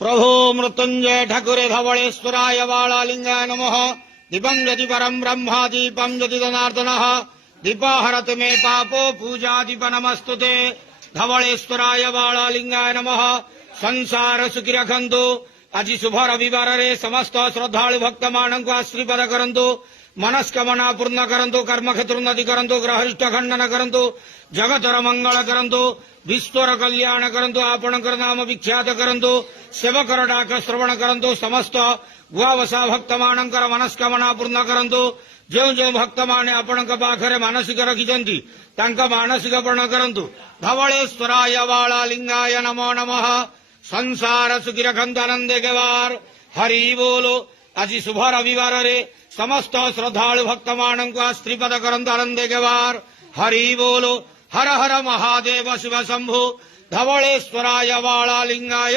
प्रभो मृत्युंजय ठाकुरे धवलेश्वराय वालालिंगाय नमः। दीपं यदि परं ब्रह्मा दीपं यदि जनार्दनः दीपाहरत मे पापो पूजा दीप नमस्तुते। धवलेश्वराय वालालिंगाय नमः। संसार सुखी रखंतु। आज शुभ रविवार रे समस्त श्रद्धालु भक्त मानक आशीर्वाद करंतु। मनस्कामना पूर्ण करंतु। कर्म क्षेत्र उन्नति करंतु। ग्रहिष्ठ खंडन करंतु। जगतर मंगल करंतु। विश्वर कल्याण करंतु। आपणकर नाम विख्यात करंतु। सेवकर डाक श्रवण करंतु। समस्त गुआवसा भक्त मानकर मनस्कामना पूर्ण करंतु। जो जो भक्त माने आपणक पाखरे मानसिक रखिछंती तांका मानसिक पूर्ण करंतु। धवलेश्वराय वालालिंगाय नमो नमः। संसार सुखी रखंतु आनंदे केवार। हरि बोलो। आज शुभ रविवार रे समस्त श्रद्धालु भक्त मानक आशीर्वाद करंतु आनंदे केवार। हरि बोलो। हर हर महादेव शिव शंभु। धवलेश्वराय वालालिंगाय